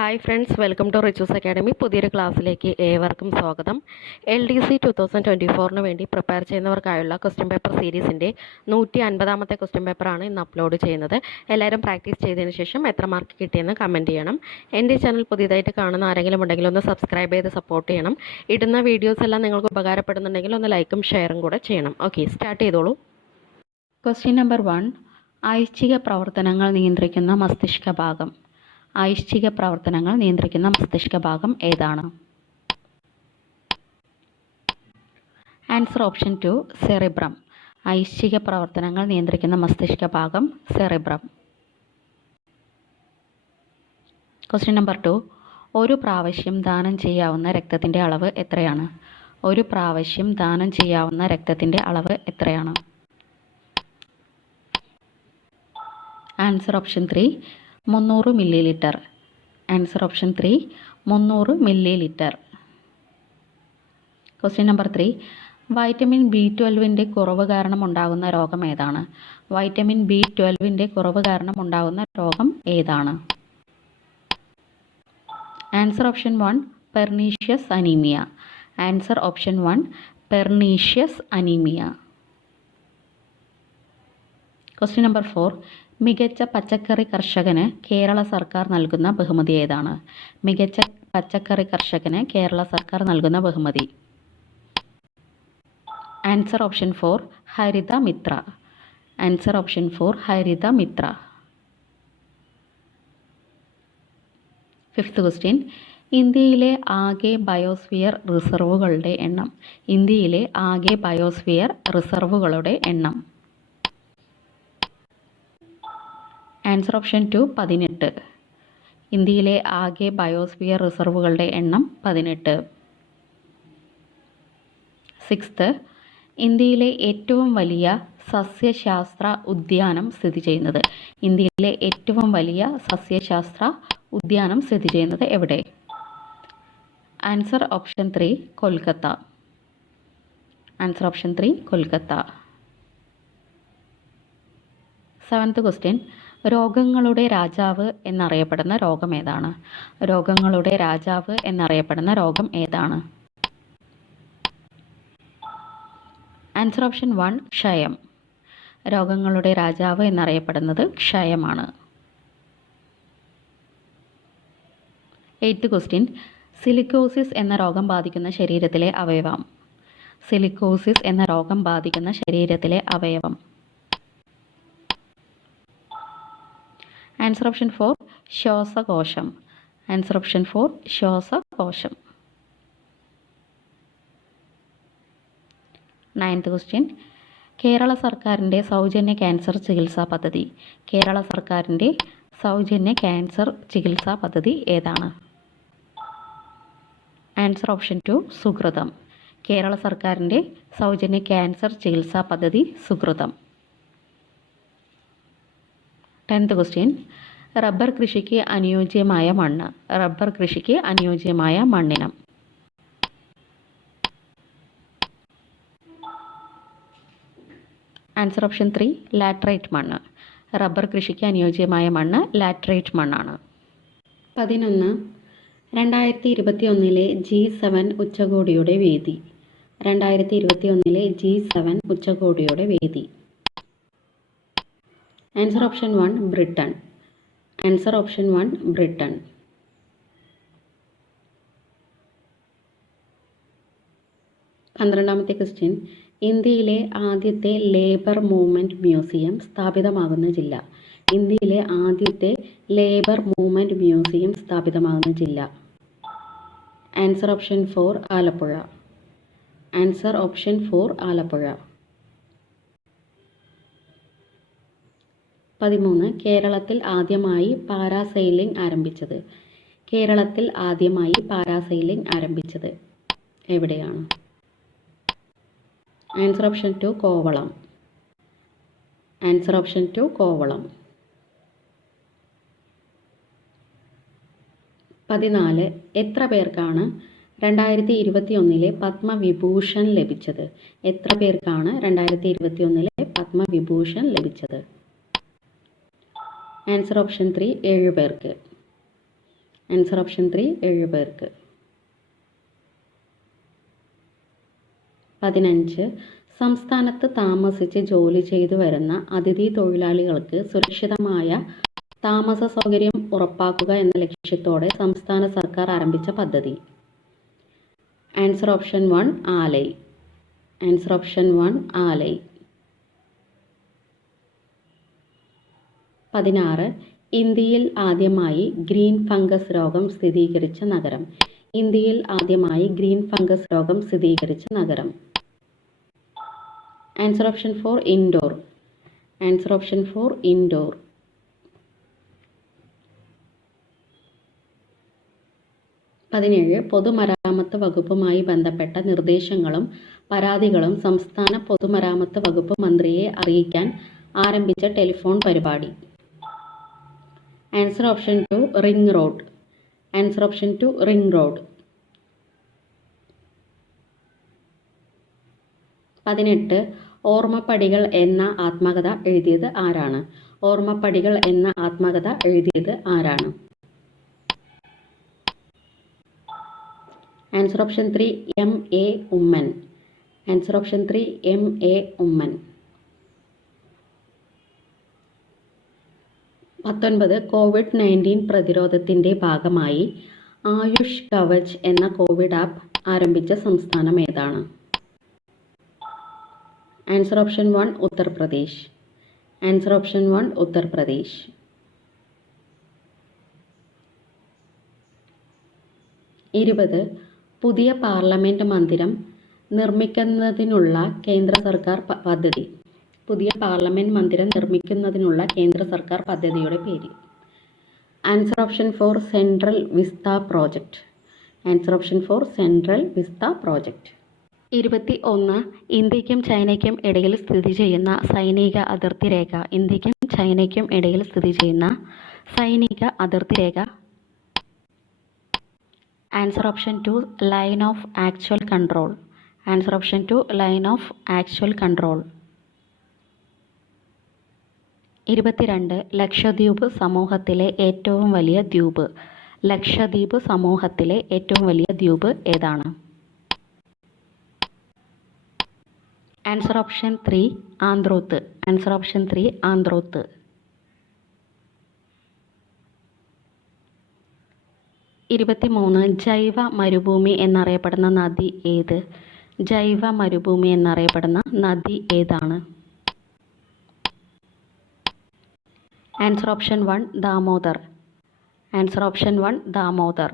Hi friends, welcome to Richu's academy. പുതിയൊരു ക്ലാസ്സിലേക്ക് ഏവർക്കും സ്വാഗതം. LDC 2024 വേണ്ടി പ്രിപ്പയർ ചെയ്യുന്നവർക്കായുള്ള ക്വസ്റ്റ്യൻ പേപ്പർ സീരീസിൻ്റെ 150ാമത്തെ ക്വസ്റ്റ്യൻ പേപ്പറാണ് ഇന്ന് അപ്ലോഡ് ചെയ്യുന്നത്. എല്ലാവരും പ്രാക്ടീസ് ചെയ്തതിന് ശേഷം എത്ര മാർക്ക് കിട്ടിയെന്ന് കമൻറ്റ് ചെയ്യണം. എൻ്റെ ചാനൽ പുതിയതായിട്ട് കാണുന്ന ആരെങ്കിലും ഉണ്ടെങ്കിൽ ഒന്ന് സബ്സ്ക്രൈബ് ചെയ്ത് സപ്പോർട്ട് ചെയ്യണം. ഇടുന്ന വീഡിയോസ് എല്ലാം നിങ്ങൾക്ക് ഉപകാരപ്പെടുന്നുണ്ടെങ്കിൽ ഒന്ന് ലൈക്കും ഷെയറും കൂടെ ചെയ്യണം. ഓക്കെ, സ്റ്റാർട്ട് ചെയ്തോളൂ. Question number 1. ഐച്ഛിക പ്രവർത്തനങ്ങൾ നിയന്ത്രിക്കുന്ന മസ്തിഷ്ക ഭാഗം. ഐച്ഛിക പ്രവർത്തനങ്ങൾ നിയന്ത്രിക്കുന്ന മസ്തിഷ്ക ഭാഗം ഏതാണ്? Answer option 2 cerebrum. ഐച്ഛിക പ്രവർത്തനങ്ങൾ നിയന്ത്രിക്കുന്ന മസ്തിഷ്ക ഭാഗം സെറിബ്രം. Question number 2. ഒരു പ്രാവശ്യം ദാനം ചെയ്യാവുന്ന രക്തത്തിൻ്റെ അളവ് എത്രയാണ്? ഒരു പ്രാവശ്യം ദാനം ചെയ്യാവുന്ന രക്തത്തിൻ്റെ അളവ് എത്രയാണ്? Answer option 3 300 milli litre. Answer option 3 300 milli litre. Question number 3. Vitamin B12 കുറവ് കാരണം ഉണ്ടാകുന്ന രോഗം ഏതാണ്? വൈറ്റമിൻ B12 കുറവ് കാരണം ഉണ്ടാകുന്ന രോഗം ഏതാണ്? Answer option 1 pernicious anaemia. Answer option 1 pernicious anaemia. Question number 4. മികച്ച പച്ചക്കറി കർഷകന് കേരള സർക്കാർ നൽകുന്ന ബഹുമതി ഏതാണ്? മികച്ച പച്ചക്കറി കർഷകന് കേരള സർക്കാർ നൽകുന്ന ബഹുമതി. ആൻസർ ഓപ്ഷൻ 4 ഹരിത മിത്ര. ആൻസർ ഓപ്ഷൻ 4 ഹരിത മിത്ര. 5th question. ഇന്ത്യയിലെ ആകെ ബയോസ്ഫിയർ റിസർവുകളുടെ എണ്ണം. ഇന്ത്യയിലെ ആകെ ബയോസ്ഫിയർ റിസർവുകളുടെ എണ്ണം. Answer option 2 18. ഇന്ത്യയിലെ ആകെ ബയോസ്ഫിയർ റിസർവുകളുടെ എണ്ണം 18. 6th. ഇന്ത്യയിലെ ഏറ്റവും വലിയ സസ്യശാസ്ത്ര ഉദ്യാനം സ്ഥിതി ചെയ്യുന്നത്. ഇന്ത്യയിലെ ഏറ്റവും വലിയ സസ്യശാസ്ത്ര ഉദ്യാനം സ്ഥിതി ചെയ്യുന്നത് എവിടെ? Answer option 3 Kolkata. Answer option 3 Kolkata. 7th question. രോഗങ്ങളുടെ രാജാവ് എന്നറിയപ്പെടുന്ന രോഗം ഏതാണ്? രോഗങ്ങളുടെ രാജാവ് എന്നറിയപ്പെടുന്ന രോഗം ഏതാണ്? ആൻസർ ഓപ്ഷൻ 1 ക്ഷയം. രോഗങ്ങളുടെ രാജാവ് എന്നറിയപ്പെടുന്നത് ക്ഷയമാണ്. 8th question. സിലിക്കോസിസ് എന്ന രോഗം ബാധിക്കുന്ന ശരീരത്തിലെ അവയവം. സിലിക്കോസിസ് എന്ന രോഗം ബാധിക്കുന്ന ശരീരത്തിലെ അവയവം. ആൻസർ ഓപ്ഷൻ 4 ശ്വാസകോശം. ആൻസർ ഓപ്ഷൻ 4 ശ്വാസകോശം. 9th question. കേരള സർക്കാരിൻ്റെ സൗജന്യ ക്യാൻസർ ചികിത്സാ പദ്ധതി. കേരള സർക്കാരിൻ്റെ സൗജന്യ ക്യാൻസർ ചികിത്സാ പദ്ധതി ഏതാണ്? Answer option 2 Sukrutham. കേരള സർക്കാരിൻ്റെ സൗജന്യ ക്യാൻസർ ചികിത്സാ പദ്ധതി സുകൃതം. 10th question. റബ്ബർ കൃഷിക്ക് അനുയോജ്യമായ മണ്ണ്. റബ്ബർ കൃഷിക്ക് അനുയോജ്യമായ മണ്ണിനം. ആൻസർ ഓപ്ഷൻ 3 ലാറ്ററൈറ്റ് മണ്ണ്. റബ്ബർ കൃഷിക്ക് അനുയോജ്യമായ മണ്ണ് ലാറ്ററൈറ്റ് മണ്ണാണ്. 11. 2021 G7 ഉച്ചകോടിയുടെ വേദി. 2021 G7 ഉച്ചകോടിയുടെ വേദി. Answer option 1 Britain. Answer option 1 Britain. 12ാമത്തെ ക്വസ്റ്റ്യൻ. ഇന്ത്യയിലെ ആദ്യത്തെ ലേബർ മൂവ്മെൻറ്റ് മ്യൂസിയം സ്ഥാപിതമാകുന്ന ജില്ല. ഇന്ത്യയിലെ ആദ്യത്തെ ലേബർ മൂവ്മെൻറ്റ് മ്യൂസിയം സ്ഥാപിതമാകുന്ന ജില്ല. Answer option 4 Alappuzha. Answer option 4 Alappuzha. 13. കേരളത്തിൽ ആദ്യമായി പാരാസെയിലിംഗ് ആരംഭിച്ചത്. കേരളത്തിൽ ആദ്യമായി പാരാസെയിലിംഗ് ആരംഭിച്ചത് എവിടെയാണ്? Answer option 2 Kovalam. Answer option 2 Kovalam. 14. എത്ര പേർക്കാണ് 2021 പത്മവിഭൂഷൺ ലഭിച്ചത്? എത്ര പേർക്കാണ് 2021 പത്മവിഭൂഷൺ ലഭിച്ചത്? ആൻസർ ഓപ്ഷൻ 3 7 പേർക്ക്. ആൻസർ ഓപ്ഷൻ 3 7 പേർക്ക്. 15 സംസ്ഥാനത്ത് താമസിച്ച് ജോലി ചെയ്തു വരുന്ന അതിഥി തൊഴിലാളികൾക്ക് സുരക്ഷിതമായ താമസ സൗകര്യം ഉറപ്പാക്കുക എന്ന ലക്ഷ്യത്തോടെ സംസ്ഥാന സർക്കാർ ആരംഭിച്ച പദ്ധതി. ആൻസർ ഓപ്ഷൻ 1 ആലൈ. ആൻസർ ഓപ്ഷൻ 1 ആലൈ. 16 ഇന്ത്യയിൽ ആദ്യമായി ഗ്രീൻ ഫംഗസ് രോഗം സ്ഥിരീകരിച്ച നഗരം. ഇന്ത്യയിൽ ആദ്യമായി ഗ്രീൻ ഫംഗസ് രോഗം സ്ഥിരീകരിച്ച നഗരം. Answer option 4 Indore. Answer option 4 Indore. 17 പൊതുമരാമത്ത് വകുപ്പുമായി ബന്ധപ്പെട്ട നിർദ്ദേശങ്ങളും പരാതികളും സംസ്ഥാന പൊതുമരാമത്ത് വകുപ്പ് മന്ത്രിയെ അറിയിക്കാൻ ആരംഭിച്ച ടെലിഫോൺ പരിപാടി. Answer option 2 ring road. Answer option 2 ring road. 18 ഓർമ്മപ്പടികൾ എന്ന ആത്മകഥ എഴുതിയത് ആരാണ്? ഓർമ്മപ്പടികൾ എന്ന ആത്മകഥ എഴുതിയത് ആരാണ്? Answer option 3 M.A. Oommen. Answer option 3 M.A. Oommen. 19 കോവിഡ്-19 പ്രതിരോധത്തിൻ്റെ ഭാഗമായി ആയുഷ് കവച് എന്ന കോവിഡ് ആപ്പ് ആരംഭിച്ച സംസ്ഥാനം ഏതാണ്? Answer option 1 Uttar Pradesh. Answer option 1 Uttar Pradesh. 20 പുതിയ പാർലമെൻറ്റ് മന്ദിരം നിർമ്മിക്കുന്നതിനുള്ള കേന്ദ്ര സർക്കാർ പദ്ധതി. പുതിയ പാർലമെൻറ്റ് മന്ദിരം നിർമ്മിക്കുന്നതിനുള്ള കേന്ദ്ര സർക്കാർ പദ്ധതിയുടെ പേര്. Answer option 4 central Vista project. Answer option 4 central Vista project. 21 ഇന്ത്യക്കും ചൈനയ്ക്കും ഇടയിൽ സ്ഥിതി ചെയ്യുന്ന സൈനിക അതിർത്തി രേഖ. ഇന്ത്യക്കും ചൈനയ്ക്കും ഇടയിൽ സ്ഥിതി ചെയ്യുന്ന സൈനിക അതിർത്തി രേഖ. Answer option 2 line of actual control. Answer option 2 line of actual control. 22 Lakshadweep സമൂഹത്തിലെ ഏറ്റവും വലിയ ദ്വീപ്. ലക്ഷദ്വീപ് സമൂഹത്തിലെ ഏറ്റവും വലിയ ദ്വീപ് ഏതാണ്? Answer option 3 Androth. Answer option 3 Androth. 23 ജൈവ മരുഭൂമി എന്നറിയപ്പെടുന്ന നദി ഏത്? ജൈവ മരുഭൂമി എന്നറിയപ്പെടുന്ന നദി ഏതാണ്? Answer option 1 Damodar. Answer option 1 Damodar.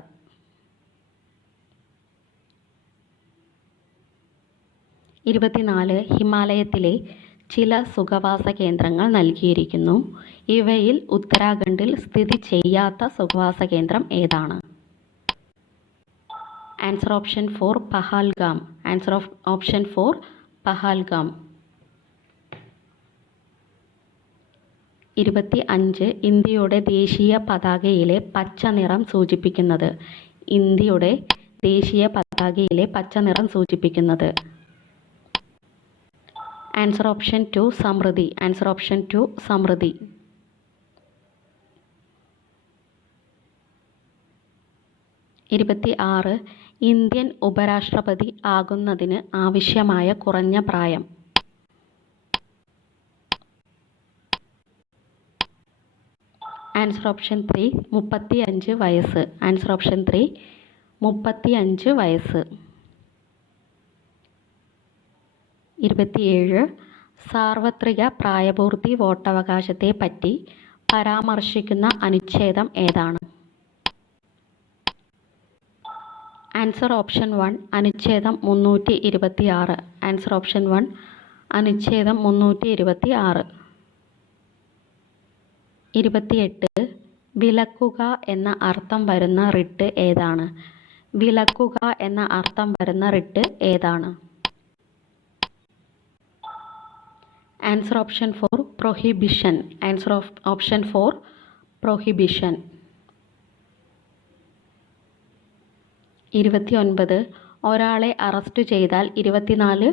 24 ഹിമാലയത്തിലെ ചില സുഖവാസ കേന്ദ്രങ്ങൾ നൽകിയിരിക്കുന്നു. ഇവയിൽ ഉത്തരാഖണ്ഡിൽ സ്ഥിതി ചെയ്യാത്ത സുഖവാസ കേന്ദ്രം ഏതാണ്? Answer option 4 Pahalgam. Answer option 4 Pahalgam. 25 ഇന്ത്യയുടെ ദേശീയ പതാകയിലെ പച്ച നിറം സൂചിപ്പിക്കുന്നത്. ഇന്ത്യയുടെ ദേശീയ പതാകയിലെ പച്ച നിറം സൂചിപ്പിക്കുന്നത്. ആൻസർ ഓപ്ഷൻ 2 സമൃദ്ധി. ആൻസർ ഓപ്ഷൻ 2 സമൃദ്ധി. 26 ഇന്ത്യൻ ഉപരാഷ്ട്രപതി ആകുന്നതിന് ആവശ്യമായ കുറഞ്ഞ പ്രായം. ആൻസർ ഓപ്ഷൻ 3 35 വയസ്സ്. ആൻസർ ഓപ്ഷൻ 3 35 വയസ്സ്. 27 സാർവത്രിക പ്രായപൂർത്തി വോട്ടവകാശത്തെ പറ്റി പരാമർശിക്കുന്ന അനുച്ഛേദം ഏതാണ്? ആൻസർ ഓപ്ഷൻ 1 അനുച്ഛേദം 326. ആൻസർ ഓപ്ഷൻ 1 അനുച്ഛേദം 326. 28 വിലക്കുക എന്ന അർത്ഥം വരുന്ന റിട്ട് ഏതാണ്? വിലക്കുക എന്ന അർത്ഥം വരുന്ന റിട്ട് ഏതാണ്? Answer option 4 prohibition. Answer option 4 prohibition. 29 ഒരാളെ അറസ്റ്റ് ചെയ്താൽ 24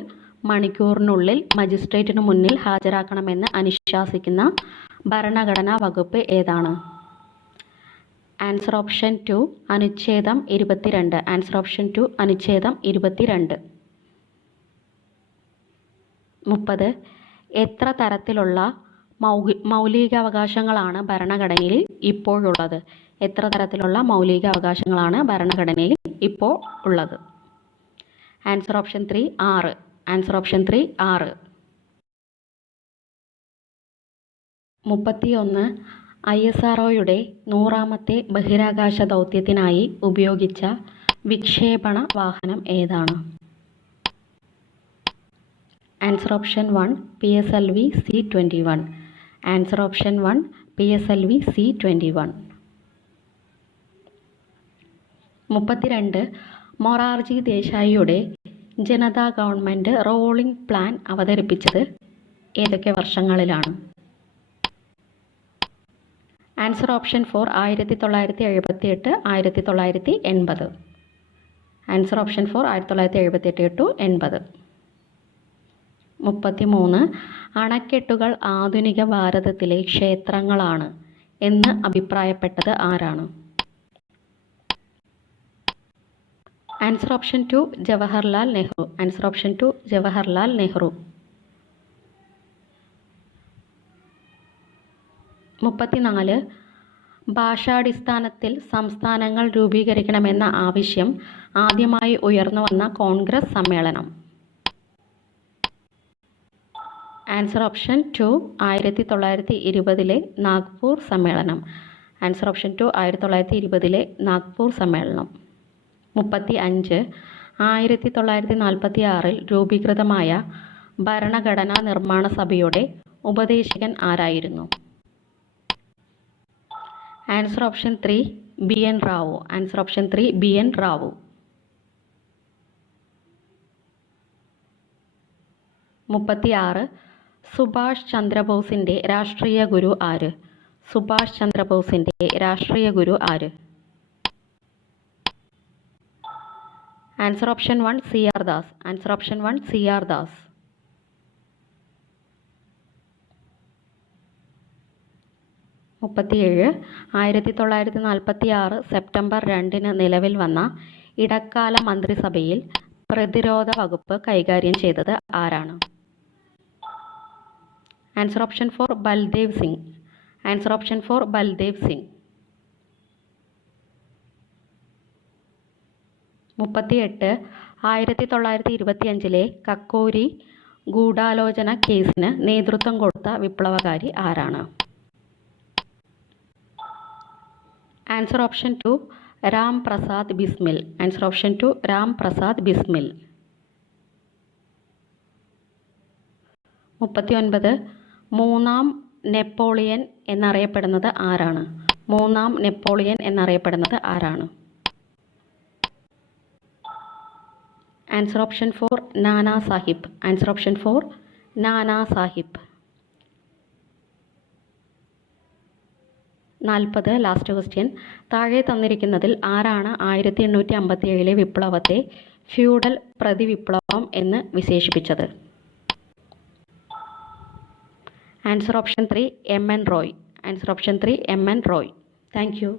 മണിക്കൂറിനുള്ളിൽ മജിസ്ട്രേറ്റിനു മുന്നിൽ ഹാജരാക്കണമെന്ന് അനുശാസിക്കുന്ന ഭരണഘടനാ വകുപ്പ് ഏതാണ്? ആൻസർ ഓപ്ഷൻ 2 അനുച്ഛേദം 22. ആൻസർ ഓപ്ഷൻ 2 അനുച്ഛേദം 22. 30. എത്ര തരത്തിലുള്ള മൗലികാവകാശങ്ങളാണ് ഭരണഘടനയിൽ ഇപ്പോഴുള്ളത്? എത്ര തരത്തിലുള്ള മൗലികാവകാശങ്ങളാണ് ഭരണഘടനയിൽ ഇപ്പോൾ ഉള്ളത്? Answer option 3 6. Answer option 3 6. 31. ISROയുടെ 100ാമത്തെ ബഹിരാകാശ ദൗത്യത്തിനായി ഉപയോഗിച്ച വിക്ഷേപണ വാഹനം ഏതാണ്? Answer option 1 PSLV C-21. Answer option 1 PSLV C-21. 32. Morarji ദേശായിയുടെ ജനതാ ഗവൺമെൻറ് റോളിംഗ് പ്ലാൻ അവതരിപ്പിച്ചത് ഏതൊക്കെ വർഷങ്ങളിലാണ്? Answer option 4 1978 1980. Answer option 4 1978 80. 33. അണക്കെട്ടുകൾ ആധുനിക ഭാരതത്തിലെ ക്ഷേത്രങ്ങളാണ് എന്ന് അഭിപ്രായപ്പെട്ടത് ആരാണ്? Answer option 2 Jawaharlal Nehru. Answer option 2 Jawaharlal Nehru. 34. ഭാഷാടിസ്ഥാനത്തിൽ സംസ്ഥാനങ്ങൾ രൂപീകരിക്കണമെന്ന ആവശ്യം ആദ്യമായി ഉയർന്നുവന്ന കോൺഗ്രസ് സമ്മേളനം? ആൻസർ ഓപ്ഷൻ 2 1920 നാഗ്പൂർ സമ്മേളനം. ആൻസർ ഓപ്ഷൻ 2 1920 നാഗ്പൂർ സമ്മേളനം. 35. 1946 രൂപീകൃതമായ ഭരണഘടനാ നിർമ്മാണ സഭയുടെ ഉപദേശകൻ ആരായിരുന്നു? Answer option 3 BN Rao. Answer option 3 BN Rao. 36. Subhash ചന്ദ്രബോസിൻ്റെ രാഷ്ട്രീയ ഗുരു ആര്? സുഭാഷ് ചന്ദ്രബോസിൻ്റെ രാഷ്ട്രീയ ഗുരു ആര്? Answer option 1 CR Das. Answer option 1 CR Das. 37. 1946 September 2 നിലവിൽ വന്ന ഇടക്കാല മന്ത്രിസഭയിൽ പ്രതിരോധ വകുപ്പ് കൈകാര്യം ചെയ്തത് ആരാണ്? Answer option 4 Baldev Singh. Answer option 4 Baldev Singh. 38. 1925 Kakori ഗൂഢാലോചന കേസിന് നേതൃത്വം കൊടുത്ത വിപ്ലവകാരി ആരാണ്? Answer option 2 Ram Prasad Bismil. Answer option 2 Ram Prasad Bismil. 39. മൂന്നാം നെപ്പോളിയൻ എന്നറിയപ്പെടുന്നത് ആരാണ്? മൂന്നാം നെപ്പോളിയൻ എന്നറിയപ്പെടുന്നത് ആരാണ്? Answer option 4 Nana Sahib. Answer option 4 Nana Sahib. 40. Last question. താഴെ തന്നിരിക്കുന്നതിൽ ആരാണ് 1857 വിപ്ലവത്തെ ഫ്യൂഡൽ പ്രതിവിപ്ലവം എന്ന് വിശേഷിപ്പിച്ചത്? Answer option 3 MN Roy. Answer option 3 MN Roy. Thank you.